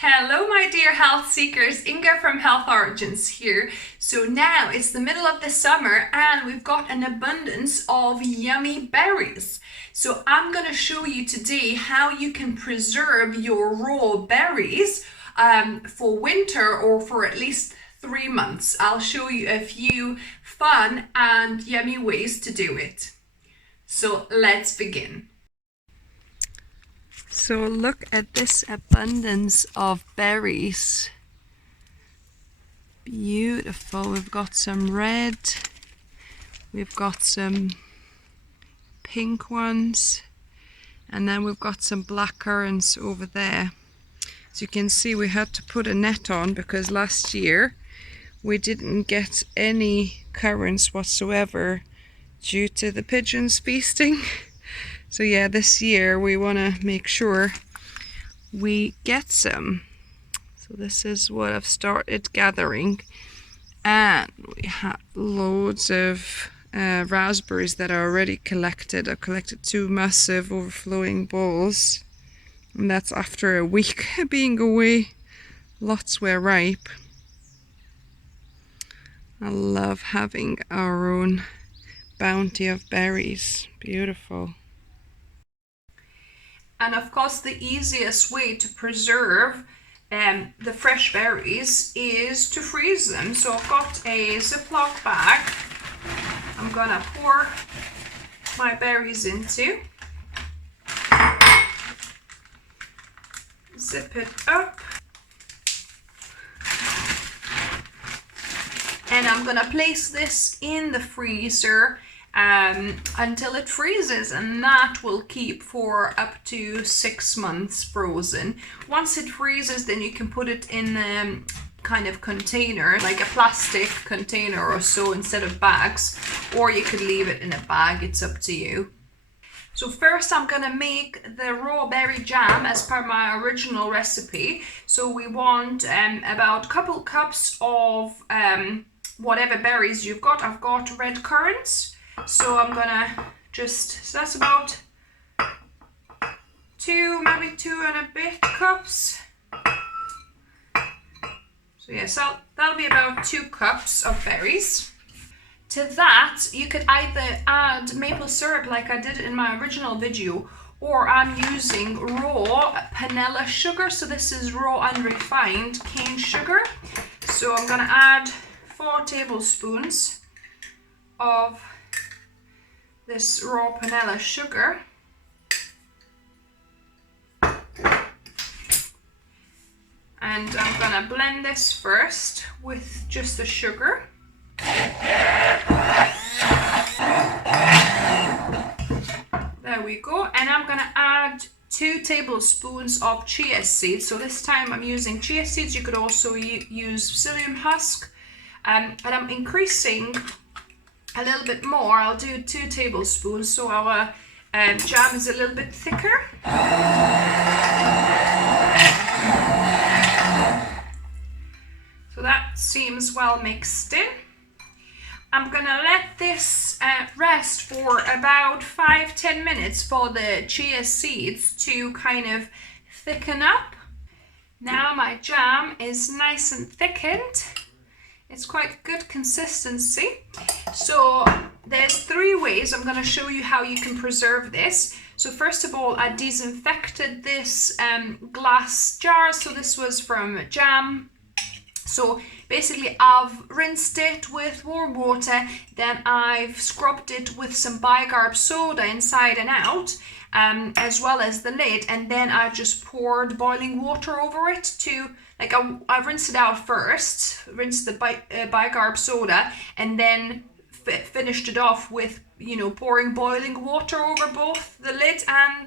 Hello my dear health seekers, Inga from Health Origins here. So now it's the middle of the summer and we've got an abundance of yummy berries. So I'm going to show you today how you can preserve your raw berries for winter or for at least 3 months. I'll show you a few fun and yummy ways to do it. So let's begin. So look at this abundance of berries. Beautiful. We've got some red, we've got some pink ones, and then we've got some black currants over there. As you can see, we had to put a net on because last year we didn't get any currants whatsoever due to the pigeons feasting. So yeah, this year we want to make sure we get some. So this is what I've started gathering, and we have loads of raspberries that are already collected. I've collected 2 massive overflowing bowls, and that's after a week being away. Lots were ripe. I love having our own bounty of berries. Beautiful. And of course the easiest way to preserve the fresh berries is to freeze them. So I've got a Ziploc bag I'm gonna pour my berries into. Zip it up. And I'm gonna place this in the freezer until it freezes, and that will keep for up to 6 months frozen. Once it freezes, then you can put it in a kind of container, like a plastic container or so, instead of bags, or you could leave it in a bag. It's up to you. So first I'm gonna make the raw berry jam as per my original recipe. So we want about a couple cups of whatever berries you've got. I've got red currants. So I'm gonna so that's about 2, maybe 2 and a bit cups. So yes, that'll be about 2 cups of berries. To that, you could either add maple syrup like I did in my original video, or I'm using raw panela sugar. So this is raw unrefined cane sugar. So I'm gonna add 4 tablespoons of this raw panela sugar. And I'm gonna blend this first with just the sugar. There we go. And I'm gonna add 2 tablespoons of chia seeds. So this time I'm using chia seeds. You could also use psyllium husk. And I'm increasing a little bit more. I'll do 2 tablespoons so our jam is a little bit thicker. So that seems well mixed in. I'm gonna let this rest for about 5-10 minutes for the chia seeds to kind of thicken up. Now my jam is nice and thickened. It's quite good consistency. So there's 3 ways I'm going to show you how you can preserve this. So first of all, I disinfected this glass jar. So this was from jam. So basically I've rinsed it with warm water, then I've scrubbed it with some bicarb soda inside and out, as well as the lid, and then I just poured boiling water over it to, like I rinsed it out first, rinsed the bicarb soda, and then finished it off with, pouring boiling water over both the lid and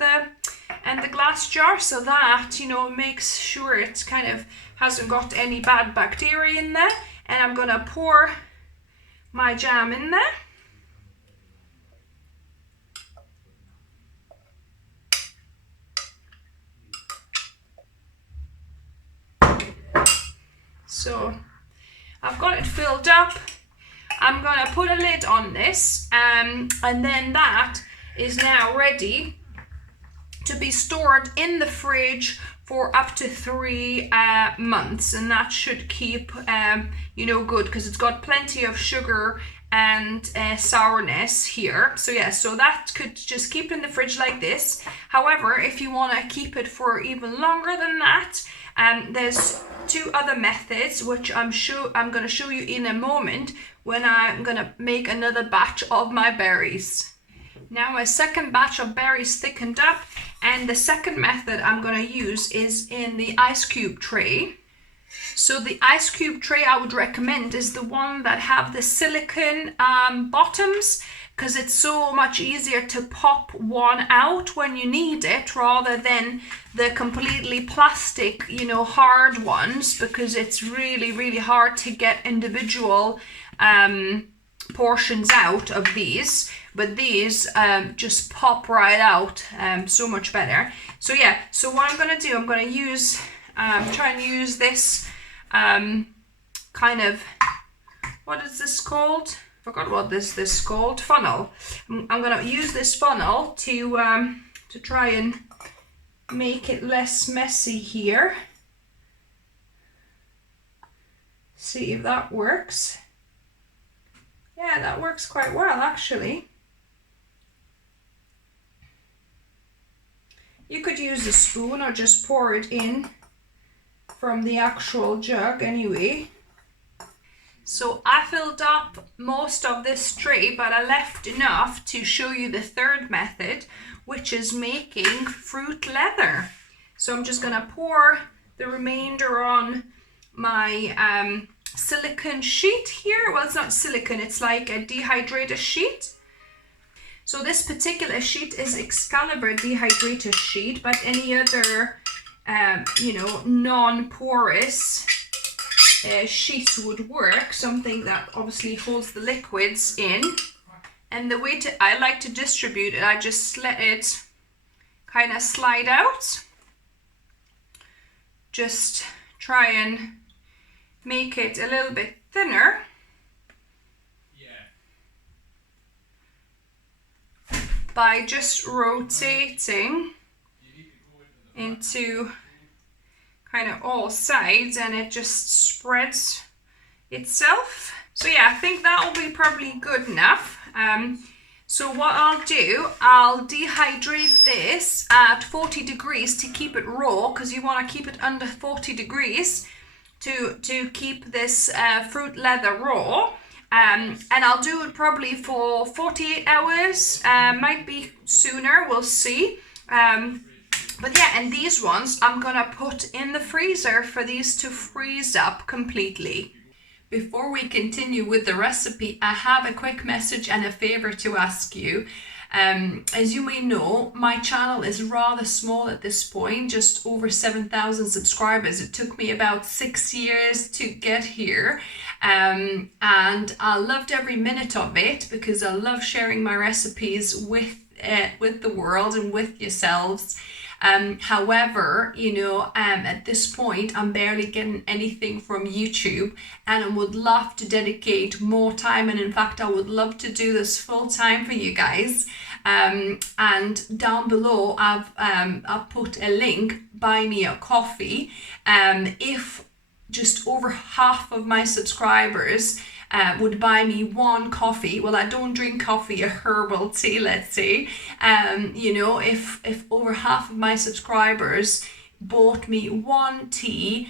the glass jar, so that, makes sure it kind of hasn't got any bad bacteria in there. And I'm gonna pour my jam in there. So I've got it filled up. I'm gonna put a lid on this, and then that is now ready to be stored in the fridge for up to 3 months, and that should keep you know, good, because it's got plenty of sugar and sourness here. So yeah, so that could just keep in the fridge like this. However, if you want to keep it for even longer than that, there's 2 other methods which I'm going to show you in a moment when I'm going to make another batch of my berries. Now a second batch of berries thickened up, and the second method I'm going to use is in the ice cube tray. So the ice cube tray I would recommend is the one that have the silicone bottoms, because it's so much easier to pop one out when you need it rather than the completely plastic, you know, hard ones, because it's really hard to get individual portions out of these. But these just pop right out, so much better. So yeah, so what I'm going to do, I'm going to use, try and use this kind of, what is this called? Forgot what this is called. Funnel. I'm going to use this funnel to try and make it less messy here. See if that works. Yeah, that works quite well actually. You could use a spoon or just pour it in from the actual jug anyway. So I filled up most of this tray, but I left enough to show you the third method, which is making fruit leather. So I'm just going to pour the remainder on my silicone sheet here. Well, it's not silicone, it's like a dehydrated sheet. So this particular sheet is Excalibur dehydrated sheet, but any other, you know, non-porous sheet would work. Something that obviously holds the liquids in. And the way I like to distribute it, I just let it kind of slide out. Just try and make it a little bit thinner. By just rotating into kind of all sides, and it just spreads itself. So yeah, I think that will be probably good enough. So what I'll do, I'll dehydrate this at 40 degrees to keep it raw, because you want to keep it under 40 degrees to keep this fruit leather raw. And I'll do it probably for 48 hours, might be sooner, we'll see. But yeah, and these ones I'm gonna put in the freezer for these to freeze up completely. Before we continue with the recipe, I have a quick message and a favor to ask you. As you may know, my channel is rather small at this point, just over 7,000 subscribers. It took me about 6 years to get here. And I loved every minute of it, because I love sharing my recipes with the world and with yourselves. However, you know, at this point, I'm barely getting anything from YouTube, and I would love to dedicate more time. And in fact, I would love to do this full time for you guys. And down below, I've put a link, buy me a coffee. If just over half of my subscribers would buy me one coffee. Well, I don't drink coffee, a herbal tea, let's say. You know, if over half of my subscribers bought me one tea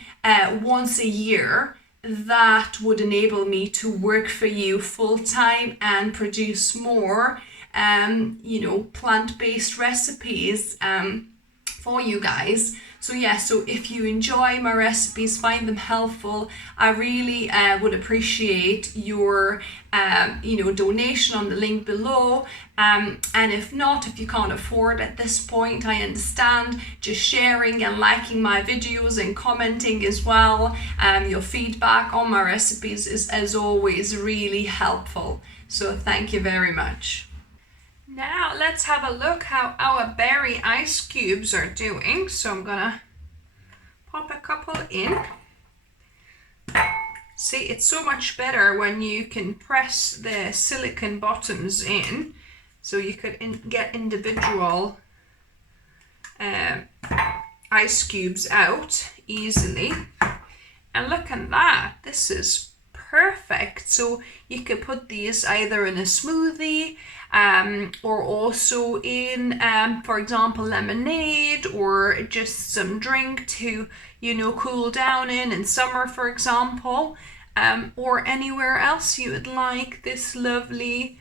once a year, that would enable me to work for you full time and produce more, you know, plant-based recipes for you guys. So yeah, so if you enjoy my recipes, find them helpful, I really would appreciate your you know, donation on the link below. And if not, if you can't afford at this point, I understand. Just sharing and liking my videos and commenting as well. Your feedback on my recipes is, as always, really helpful. So thank you very much. Now let's have a look how our berry ice cubes are doing. So I'm gonna pop a couple in. See, it's so much better when you can press the silicone bottoms in, so you could get individual ice cubes out easily. And look at that, this is perfect. So you could put these either in a smoothie or also in, for example, lemonade, or just some drink to, you know, cool down in summer, for example, or anywhere else you would like this lovely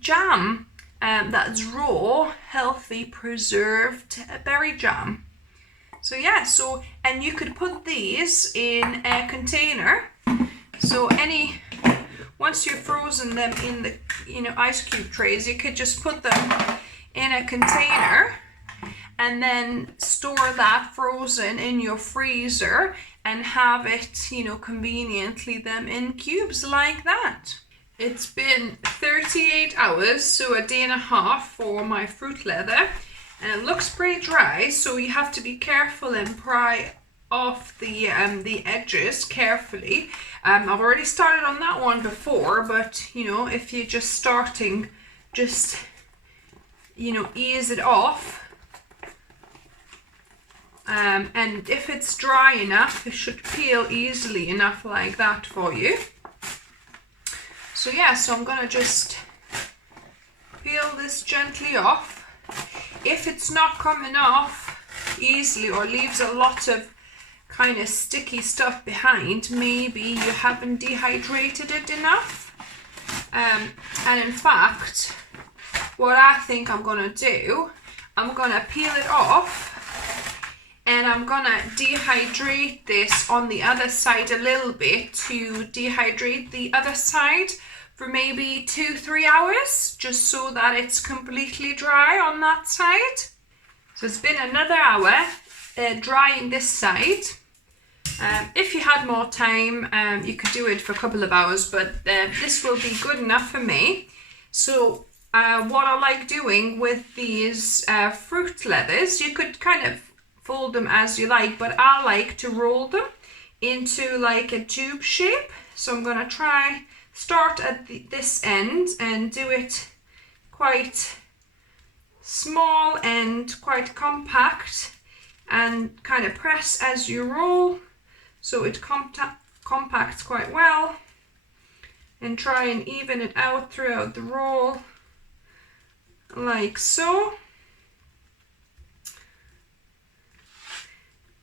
jam that's raw, healthy, preserved berry jam. So yeah, and you could put these in a container. So once you've frozen them in the, you know, ice cube trays, you could just put them in a container and then store that frozen in your freezer and have it, you know, conveniently them in cubes like that. It's been 38 hours, so a day and a half for my fruit leather. And it looks pretty dry, so you have to be careful and pry off the edges carefully. I've already started on that one before, but you know, if you're just starting, just, you know, ease it off. And if it's dry enough, it should peel easily enough like that for you. So yeah, so I'm gonna just peel this gently off. If it's not coming off easily or leaves a lot of kind of sticky stuff behind, maybe you haven't dehydrated it enough. And in fact, what I think I'm gonna do, I'm gonna peel it off and I'm gonna dehydrate this on the other side a little bit to dehydrate the other side for maybe 2-3 hours, just so that it's completely dry on that side. So it's been another hour drying this side. If you had more time, you could do it for a couple of hours, but this will be good enough for me. So what I like doing with these fruit leathers, you could kind of fold them as you like, but I like to roll them into like a tube shape. So I'm gonna start at this end and do it quite small and quite compact, and kind of press as you roll so it compacts quite well, and try and even it out throughout the roll like so.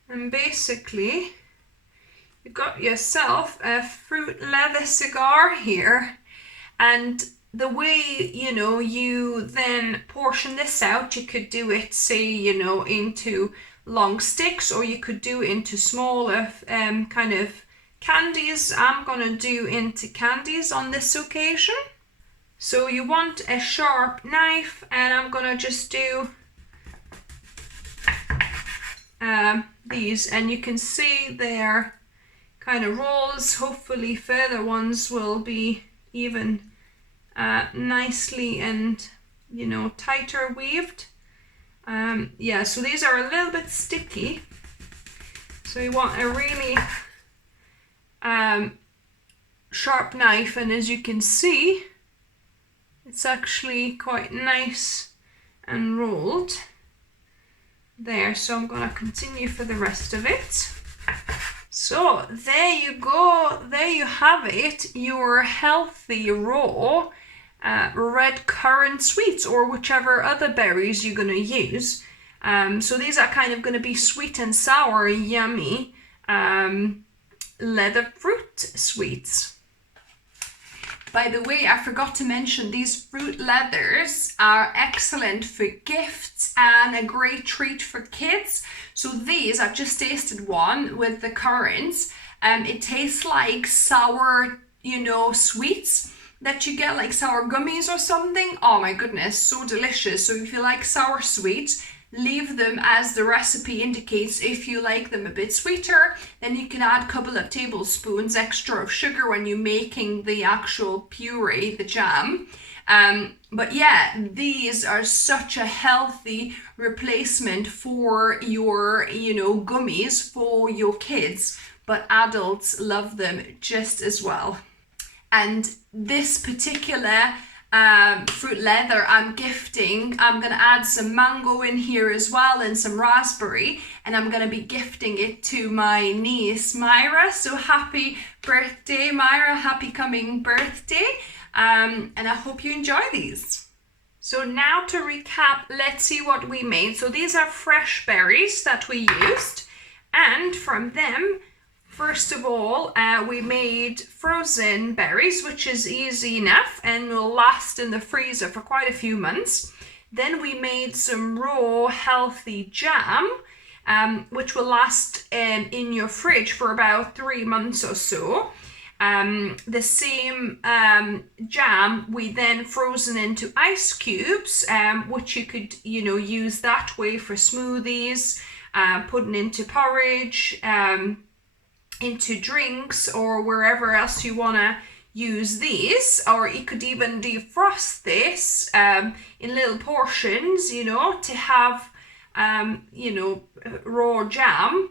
And basically you got yourself a fruit leather cigar here. And the way, you know, you then portion this out, you could do it, say, you know, into long sticks, or you could do into smaller kind of candies. I'm gonna do into candies on this occasion. So you want a sharp knife, and I'm gonna just do these, and you can see they're kind of rolls. Hopefully further ones will be even nicely and, you know, tighter weaved. Yeah, so these are a little bit sticky, so you want a really sharp knife, and as you can see, it's actually quite nice and rolled there. So I'm gonna continue for the rest of it. So there you go, there you have it, your healthy raw red currant sweets, or whichever other berries you're going to use. So these are kind of going to be sweet and sour, yummy leather fruit sweets. By the way, I forgot to mention, these fruit leathers are excellent for gifts and a great treat for kids. So these, I've just tasted one with the currants. It tastes like sour, you know, sweets that you get, like sour gummies or something. Oh my goodness, so delicious. So if you like sour sweets, leave them as the recipe indicates. If you like them a bit sweeter, then you can add a couple of tablespoons extra of sugar when you're making the actual puree, the jam. But yeah, these are such a healthy replacement for your, you know, gummies for your kids, but adults love them just as well. And this particular fruit leather I'm gifting. I'm going to add some mango in here as well and some raspberry, and I'm going to be gifting it to my niece Myra. So happy birthday, Myra. Happy coming birthday. And I hope you enjoy these. So now to recap, let's see what we made. So these are fresh berries that we used, and from them, first of all, we made frozen berries, which is easy enough and will last in the freezer for quite a few months. Then we made some raw healthy jam, which will last in your fridge for about 3 months or so. The same jam we then frozen into ice cubes, which you could use that way for smoothies, putting into porridge, into drinks, or wherever else you want to use these. Or you could even defrost this in little portions, to have raw jam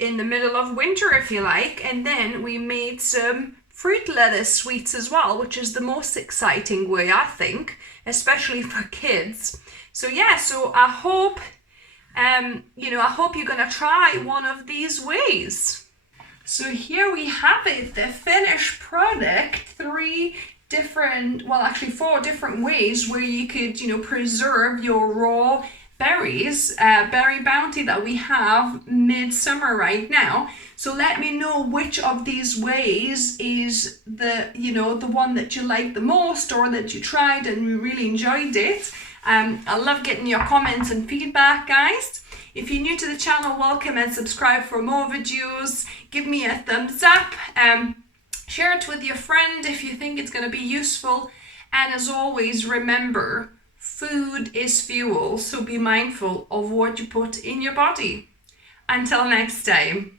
in the middle of winter if you like. And then we made some fruit leather sweets as well, which is the most exciting way, I think, especially for kids. So yeah, so I hope you're gonna try one of these ways. So here we have it, the finished product. 4 different ways where you could, preserve your raw berries, berry bounty that we have midsummer right now. So let me know which of these ways is the one that you like the most, or that you tried and you really enjoyed it. I love getting your comments and feedback, guys. If you're new to the channel, welcome and subscribe for more videos. Give me a thumbs up. Share it with your friend if you think it's going to be useful. And as always, remember, food is fuel, so be mindful of what you put in your body. Until next time.